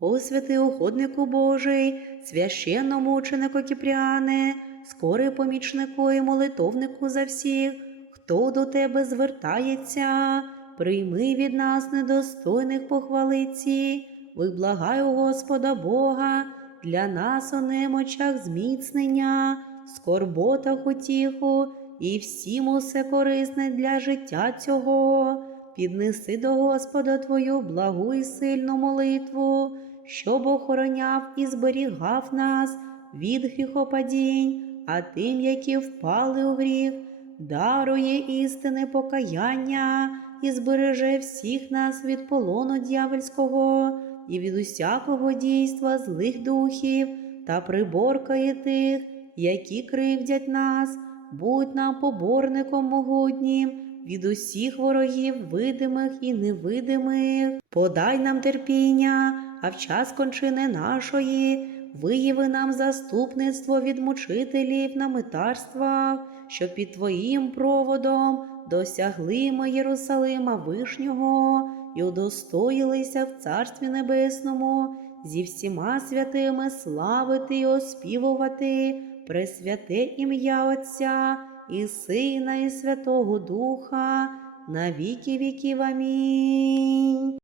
О святий уходнику Божий, священному ученику Кіпряне, скорий помічнику і молитовнику за всіх, хто до тебе звертається, прийми від нас недостойних похвалиці, виблагай у Господа Бога, для нас у немочах зміцнення, скорботах утіху і всім усе корисне для життя цього. Піднеси до Господа твою благу і сильну молитву, щоб охороняв і зберігав нас від гріхопадінь, а тим, які впали у гріх, дарує істини покаяння і збереже всіх нас від полону дьявольського і від усякого дійства злих духів та приборкає тих, які кривдять нас, будь нам поборником могутнім від усіх ворогів, видимих і невидимих. Подай нам терпіння, а в час кончини нашої вияви нам заступництво від мучителів на митарствах, що під Твоїм проводом досягли ми Єрусалима Вишнього і удостоїлися в Царстві Небесному зі всіма святими славити і оспівувати пресвяте ім'я Отця і Сина, і Святого Духа на віки віків. Амінь.